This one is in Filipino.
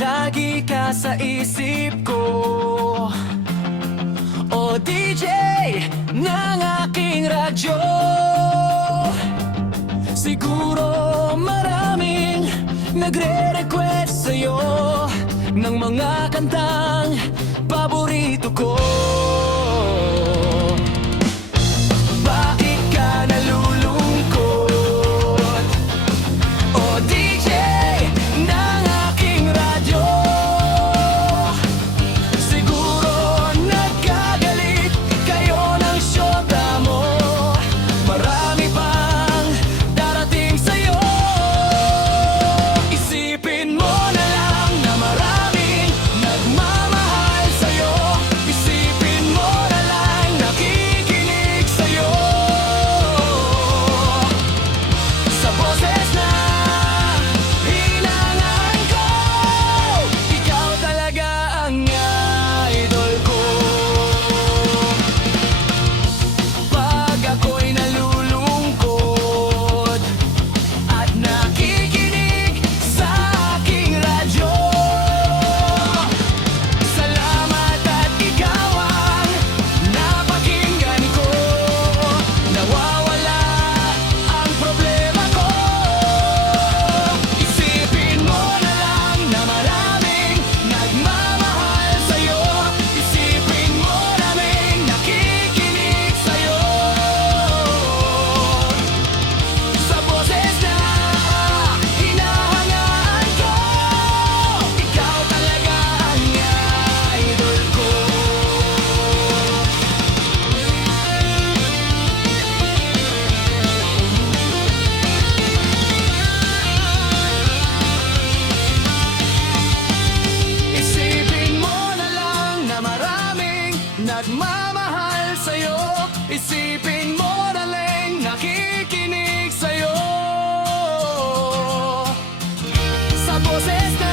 Lagi ka sa isip ko, o DJ ng aking radyo. Siguro maraming nagre-request sa'yo ng mga kantang paborito ko. Bakit ka nalulungkot, o DJ ng aking radyo? Siguro nagkagalit kayo ng syota mo. Marami pang darating sa'yo. Isipin mo na lang na maraming nagmamahal sa'yo. Isipin mo na lang nakikinig sa'yo. Sa boses na hinangaan ko, ikaw talaga ang idol ko. Pag ako'y nalulungkot at nakikinig sa aking radyo, salamat at ikaw ang napakinggan ko. Nawawala ang problema ko. Isipin mo na lang na maraming nagmamahal sa'yo. Isipin mo naming nakikinig sa'yo. Sa boses na hinahangaan ko, ikaw talaga ang idol ko. Isipin mo na lang na maraming nagmamahal sa'yo. Isipin mo na lang nakikinig sa'yo. Sa boses na